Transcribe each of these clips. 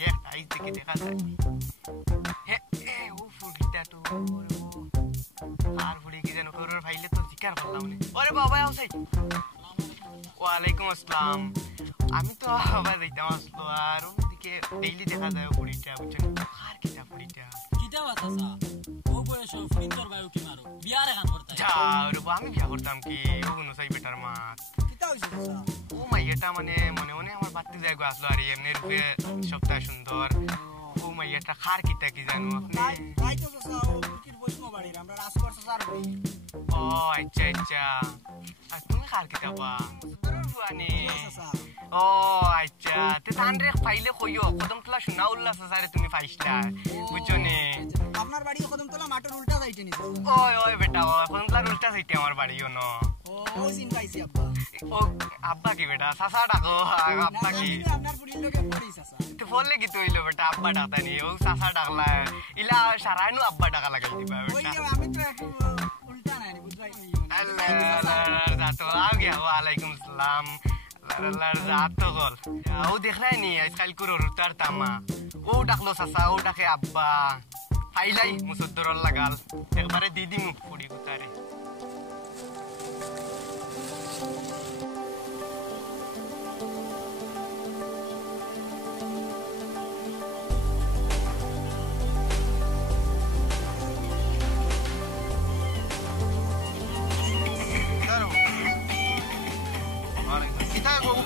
যে আইজ থেকে দেখা যায় হে এ ও ফুলটা তো আর ফুলি কি যেন করর ফাইলে তো জিকার করলাম না ওরে বাবা আউসাই ওয়ালাইকুম আসসালাম আমি তো আবার যাইতাম আসলো আর ওদিকে ডেইলি দেখা যায় ফুলিটা বুঝছেন আর কিটা ফুলিটা কিটা বাতাসা ও বয়স ফুলিন্তর বায়ু কি মারো বিয়ার গান করতে যা রে আমি বিয়া করতাম কি ও কোনো সাই বেটার মা কিটা হইছে ও মাইয়াটা মানে মনে মনে আমার বাড়তে যায় গো আসলো আর এমনি রূপে সবটা সুন্দর ও মাইয়াটা খার কিটা কি জানো আপনি তাই তো সসা ও মুরকির বৈষ্ণব বাড়ির আমরা রাজকর সসার হই ও আচ্ছা আচ্ছা আর তুমি খার কিটা বা বুয়ানি ও আচ্ছা তে তানরে ফাইলে কইও কদমতলা শোনা উল্লাস সারে তুমি ফাইছলা বুঝছো নে আপনার বাড়ি কদমতলা মাঠের উল্টা যাইতে নিছে ওই ওই বেটা ও কদমতলার উল্টা যাইতে আমার বাড়িও ন ও সিন পাইছি আব্বা ও আব্বা কি বেটা সাসা ডাকো আব্বা কি আপনার পুরির লোকে পড়ি সাসা তো বললে কি তুইলো বেটা আব্বা ডাকতানি ও সাসা ডাকলা ইলা সারাইনু আব্বা ডাকা লাগাই দিবা ওই বেটা আমি তো উল্টা নাই বুঝাই আল্লাহ যাতো আও গিয়া ওয়ালাইকুম আসসালাম আল্লাহ যাতো গল ও দেখলাই নি আজকাল কুরোর তার তামা ও ডাকলো সাসা ও ডাকে আব্বা ফাইলাই মুসদ্দরল লাগাল একবারে দিদি মুখ পুড়ি গুতারে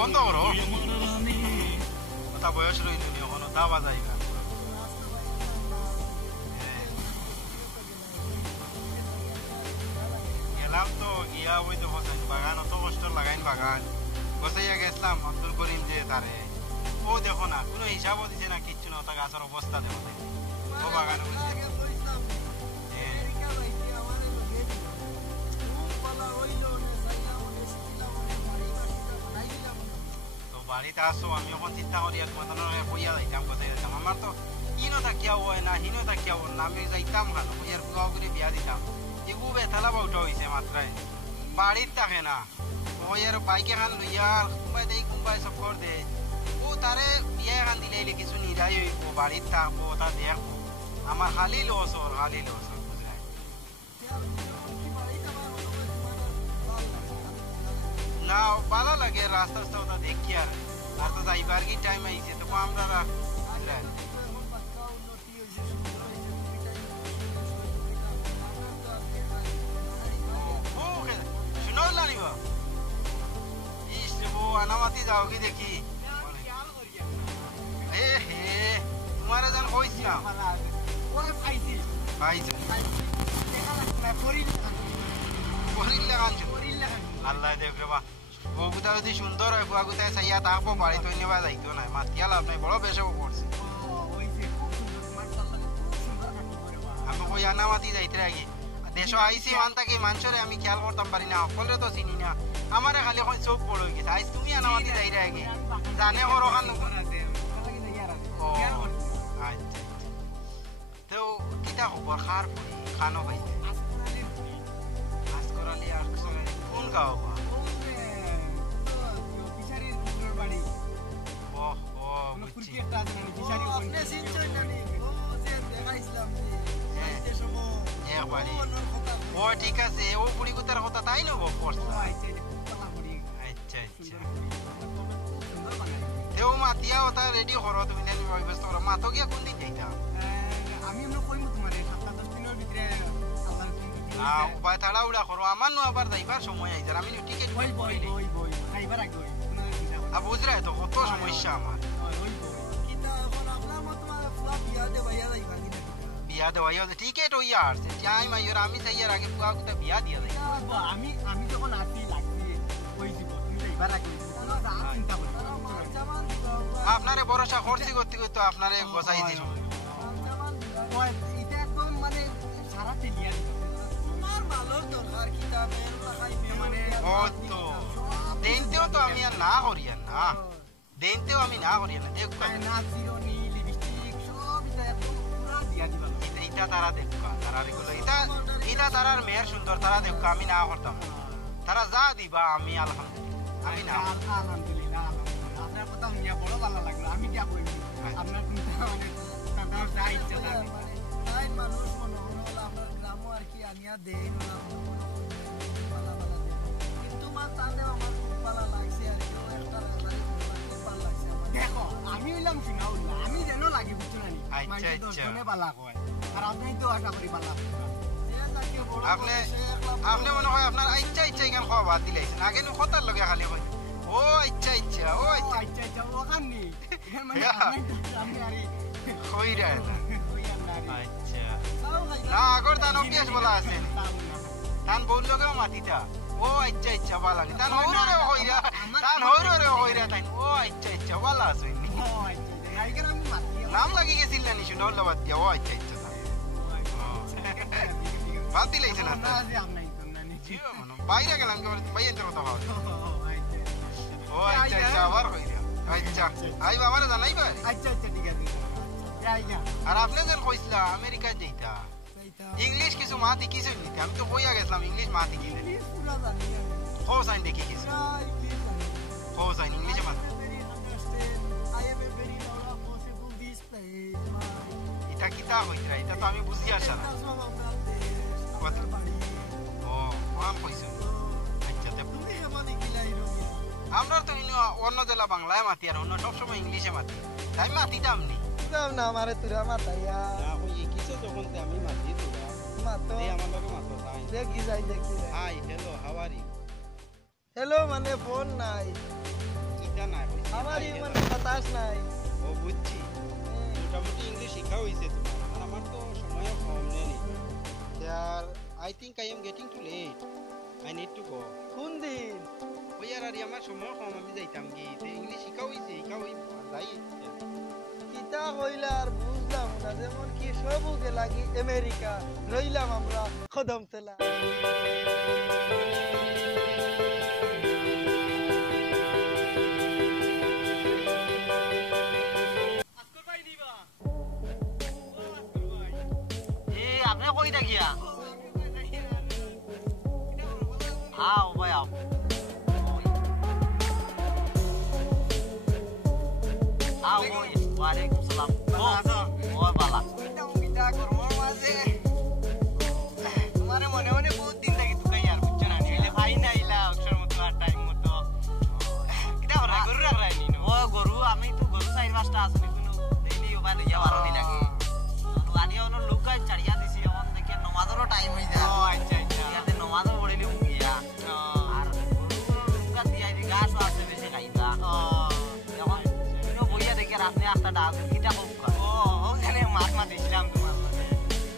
বন্ধ করো কথা বয়স রইল এখনো দাওয়া যাইবা গেলাম তো গিয়া ওই তো বাগান অত কষ্ট লাগাইন বাগান বসাইয়া গেছিলাম আব্দুল করিম যে তারে ও দেখো না কোনো হিসাবও দিছে না কিচ্ছু না ওটা গাছের অবস্থা দেখো ও বাগানে বাড়িতে আসো আমি এখন চিন্তা করি আর তোমার কইয়া যাইতাম কোথায় যাইতাম আমার তো ইনো থাকিয়া হয় না হিনো থাকিয়া হয় না আমি যাইতাম খানো কইয়ার বুয়া করে বিয়া দিতাম এগু বেথালা বাউটা হয়েছে মাত্রায় বাড়ির থাকে না ওই আর বাইকে খান লইয়া কোনবাই দেই কোনবাই সব কর দে ও তারে বিয়া খান দিলে কিছু নিরাই হইব বাড়ির থাকবো তা দেখবো আমার খালি লস ওর খালি লস ওর বুঝলাই না ভালো লাগে রাস্তা রাস্তা ওটা দেখি আর তো যাইবার কি টাইম আইছে তো আমরা শুনো জানিব আনামাতি যাও কি দেখি হে তোমার যেন কইছিলাম আল্লাহ দেখ রে বা বউগুতা যদি সুন্দর হয় বুয়াগুতায় চাইয়া থাকবো বাড়ি তো নেওয়া যাইতো না মাতিয়া লাভ নাই বড় বেশও পড়ছে আমি কই আনা মাতি যাইতে আগে দেশ আইসি মান থাকি মানুষরে আমি খেয়াল করতাম পারি না সকলে তো চিনি না আমারে খালি এখন চোখ বড় হয়ে গেছে আইস তুমি আনা মাতি যাইতে আগে জানে ওর ওখান আচ্ছা তো কিতা খবর খার খানো পাইছে আজ করালি আর কোন গাঁও ও ঠিক আছে ও বুড়ি কুতার কথা তাই না আচ্ছা আচ্ছা তেও মাতিয়া ওটা রেডি করো তুমি ব্যস্ত করো মাতো গিয়া কোন দিন যাইতা আমি আমরা কইমু তোমারে 7-10 দিনের ভিতরে উপায় তাড়া উড়া করো আমার নো আবার যাইবার সময় আইজার আমি টিকিট বই খাইবার আগে বুঝলে তো কত সমস্যা আমার বিয়া দেওয়া টিকিট হইয়া আসছে টাইম আইয়ার আমি চাইয়ার আগে পুয়া কুতা বিয়া দিয়া যাই আমি যখন আসি লাগছি ওই জীব তুমি যাইবার আগে চিন্তা করি আপনারে ভরসা করছি করতে করতে আপনারে বসাই দিল এটা একদম মানে সারা টিলিয়া তোমার ভালোর দরকার কিতাবে মানে ও তো দেনতেও তো আমি আর না করি আর না দেনতেও আমি না করি না দেখ না চিরনি লিপস্টিক সব এটা পুরো দিয়া দিবা এটা তারা দেখবা তারা রেগুলো এটা তারার মেয়ের সুন্দর তারা দেখবা আমি না করতাম তারা যা দিবা আমি আলহামদুলিল্লাহ আমি না আলহামদুলিল্লাহ আপনার কথা শুনিয়া বড় ভালো লাগলো আমি কি কইব আপনার চিন্তা মানে তার যা ইচ্ছা তাই তাই মানুষ মনে হলো আমার গ্রামও আর কি আনিয়া দেই না ভালো ভালো কিন্তু মা তানে আমার খুব ভালো লাগছে আর কি একটা ভালো লাগছে দেখো আমি হইলাম সিনাউল্লাহ আমি যেন লাগি বুঝছো না আচ্ছা আচ্ছা দশজনে ভালো কয় আর আপনি তো আশা করি ভালো আপনি আপনি মনে হয় আপনার ইচ্ছা ইচ্ছা এখান খাওয়া বাদ দিলাইছেন আগে নো খতার লগে খালি কই ও ইচ্ছা ইচ্ছা ও ইচ্ছা আচ্ছা আচ্ছা ওখানে মানে আমি আরে কইরা আচ্ছা না আগর তান অভ্যাস বলা আছে তান বল লগেও মাটিটা ও ইচ্ছা ইচ্ছা বালা নি তান হইরে কইরা তাই ও ইচ্ছা ইচ্ছা বালা আছে নি ও আচ্ছা নাইকের আমি মাতি নাম লাগি গেছিল না নিশু ডল বাদ দিয়া ও ইচ্ছা ইচ্ছা বাদ দিলাইছেন না না যে আপনি তো না নি বাইরে গেলাম বাইরে তো কথা হয় ও আচ্ছা আচ্ছা আবার কইরা আচ্ছা আই বাবারে জানাইবা আচ্ছা আচ্ছা ঠিক আছে যাই না আর আপনি যেন কইছিলা আমেরিকা যাইতা ইংলিশ কিছু মাতি কিছু নিতে আমি তো কইয়া গেছিলাম ইংলিশ মাতি কি জানি পুরা জানি হো সাইন দেখি কিছু হো সাইন ইংলিশে মাতি I am a very low possible this place এটা কিতা কইরা এটা তো আমি বুঝি আসা না কথা ও কোন কইছো আচ্ছা তে তুমি আমাদের গিলাই রুগী আমরা তো অন্য জেলা বাংলায় মাতি আর অন্য সব সময় ইংলিশে মাতি তাই মাতিতাম নি না আমারে তুরা মাতাইয়া না কই কিছু যখন তে আমি মাতি তুরা মাতো এই আমার লগে মাতো তাই দেখি যাই hi hello how are you hello মানে ফোন নাই ইটা না আমার মানে বাতাস নাই ও বুঝছি মোটামুটি ইংলিশ শেখা হইছে তোমার আর আমার তো সময় কম নেই আর I think I am getting too late I need to go কোন দিন ওই আর আমার সময় কম আমি যাইতাম কি ইংলিশ শেখা হইছে যাই কিতা কইলা আর বুঝলাম না যেমন কি সবুকে লাগি আমেরিকা রইলাম আমরা কদম তেলা আপনি কই দেখিয়া আও ভাই আও আও ওই ওয়ালাইকুম সালাম ও বালা কিতা করমর মাঝে তোমারে মনে মনে বহুত দিন থাকি তুই আর বুঝছ না নিলে ভাই না ইলা অক্ষর মতো আর টাইম মতো কিতা করা গরু রাখরাই নি ও গরু আমি তো গরু চাই পাঁচটা আছে কিন্তু ডেইলি ওবা লইয়া বারনি লাগে আনিয়া ওনো লুকাই চাড়িয়া দিছি এখন দেখে নমাজেরও টাইম হই যায় ও আচ্ছা আচ্ছা ইয়াতে নমাজও পড়িলি গিয়া আর গরু লুকা দিয়াই দি ঘাস আছে বেশি খাইতা এখন ইনো বইয়া দেখে রাতে আটটা ডাক কিটা খুব ও ওখানে মাছ দিছিলাম তোমার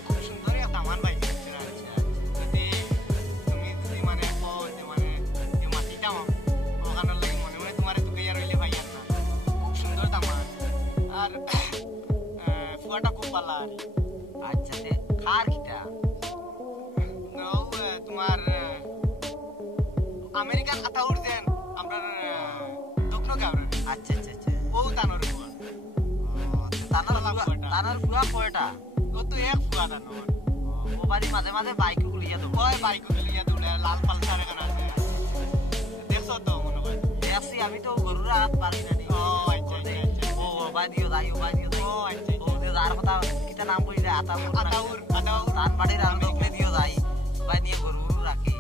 খুব সুন্দর একটা মান ভাই যদি তুমি মানে মানে মাটিটা ওখানে লাগে মনে মনে তোমার তুই আর রইলে ভাই না খুব সুন্দর দামান আর ফুয়াটা খুব ভালো আচ্ছা তে খার কিটা তোমার আমেরিকান আতা উড়ছেন আমরা দক্ষিণ গাঁওয়ের আচ্ছা আচ্ছা আচ্ছা ও তানোর ফুয়া তানার ফুয়া কয়টা ও তো এক ফুয়া তানোর ও বাড়ি মাঝে মাঝে বাইক গুলিয়া দেবো ওই বাইক লিয়া দৌড়ে লাল পালসার এখন আছে দেখছো তো মনে হয় দেখছি আমি তো গরুর হাত পারি না নি ও আচ্ছা আচ্ছা ও বাই দিও যাই ও বাই দিও যাই ও আচ্ছা ও যে যার কথা কিটা নাম কইলে আতাউর আতাউর তান বাড়ির রান্দকলে দিও যাই বাই নিয়ে গরু রাখি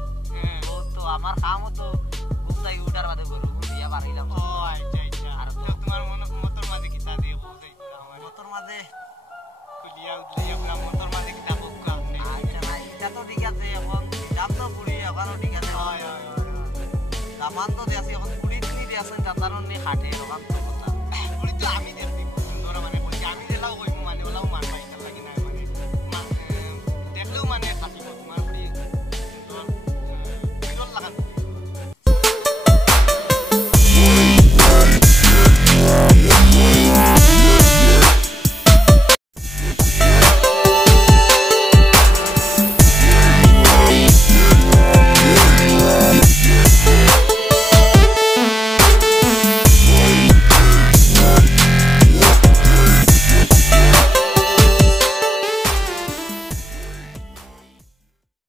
ও তো আমার কামও তো গুছাই উঠার বাদে গরু দিয়া বাড়াইলাম ও আচ্ছা আচ্ছা আর তোমার মোটর মাঝে কিতা দিয়ে বলছাই আমার মোটর মাঝে কুলিয়া উঠলিয়া পুরা মোটর মাঝে কিতা বক্কা আচ্ছা না এটা তো ঠিক আছে এখন দাম তো পুরি এখনো ঠিক আছে হয় দামান তো দেয়াছি এখন পুরি তিনি দেয়াছেন তার নি খাটে দোকান তো